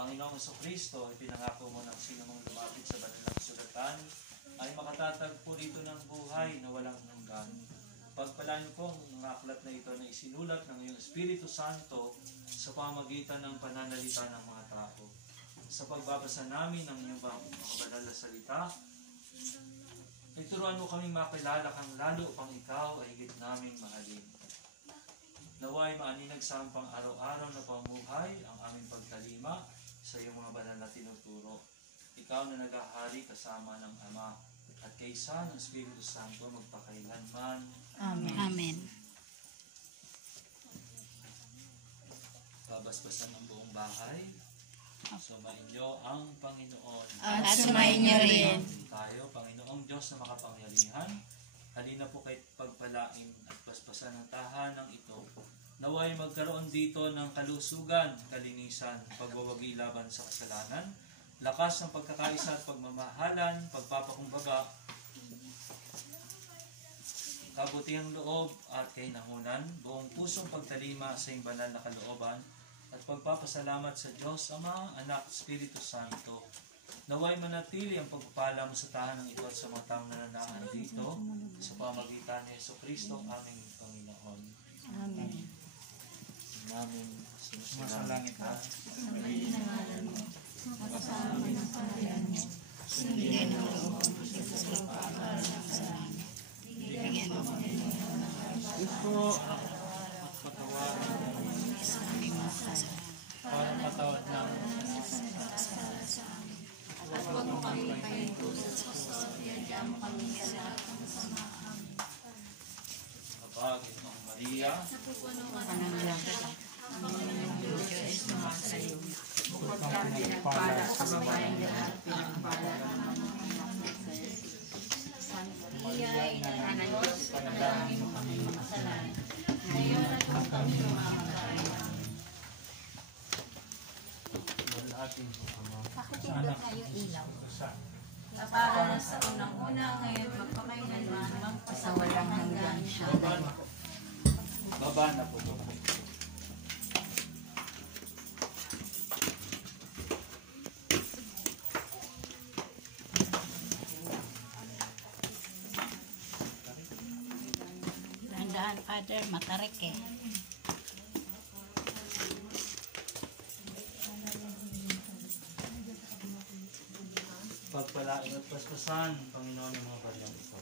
Panginoong Jesucristo, ay pinangako mo ng sino mong lumapit sa banal na kasulatan ay makatatagpo rito ng buhay na walang hanggan. Pagpalaan niyo po ang mga aklat na ito na isinulat ng iyong Espiritu Santo sa pamagitan ng pananalita ng mga tao. Sa pagbabasa namin ng iyong mga banal na salita, ay turuan mo kami makilala kang lalo upang ikaw ay higit naming mahalin. Naway maaninag sa aming pang-araw-araw na pamuhay ang aming pagtalima sa iyong mga banal na tinuturo. Ikaw na naghahari kasama ng Ama at kaysa ng Espiritu Santo magpakailanman. Amen. Amen. Babasbasan ang buong bahay. Sumain niyo ang Panginoon. At sumain niyo rin. Tayo, Panginoong Diyos na makapangyarihan, halina po kahit pagpalain at basbasan ng tahanang ito. Naway magkaroon dito ng kalusugan, kalinisan, pagwawagi laban sa kasalanan, lakas ng pagkakaisa at pagmamahalan, pagpapakumbaba, kabutihang loob at kainahunan, buong pusong pagtalima sa iyong banal na kalooban, at pagpapasalamat sa Diyos, Ama, Anak, Espiritu Santo. Naway manatili ang pagpapala mo sa tahanang ito at sa mga taong nananahan dito sa pamagitan ni Jesucristo, aming Panginoon. Amen. Namin sumusalangit ka. Makasama ng kaharian mo. Sundin ang loob mo dito sa pagpapala sa langit. Bigyan mo kami ng Ito, patawarin mo sa aming mga kasalanan. para patawad namin. At huwag mo kami pahintulot sa kasalanan mo kami sa lahat ng kasamaan. Kapagit ng Maria, Pananglang ka. Ang Diyos na makasaliw. Bukod kang pinagpala sa babaeng lahat, pinagpala ang mga anak sa Jesus. Santa Maria, Ina ng Diyos, panalangin mo kami makasalanan. Ngayon at kung kami mamamatay. ng ating Ama. Pakitindot na yung ilaw. Para na sa unang-una ngayon, magpakailanman, Sa walang hanggan siya. Baba na po po. Tandaan, Father, matarik eh. Pagpalain at paspasan, Panginoon, ng mga baryang ito.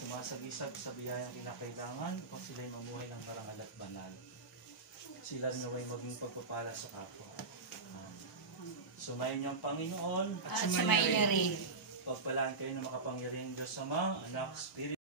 Sumasagisag sa biyayang kinakailangan upang sila'y mamuhay ng parangal at banal. Sila naway maging pagpapala sa kapwa. Sumayin niyo ang Panginoon At sumayin niyo rin. Pagpalaan kayo ng makapangyarihang Diyos Ama, Anak, Espiritu.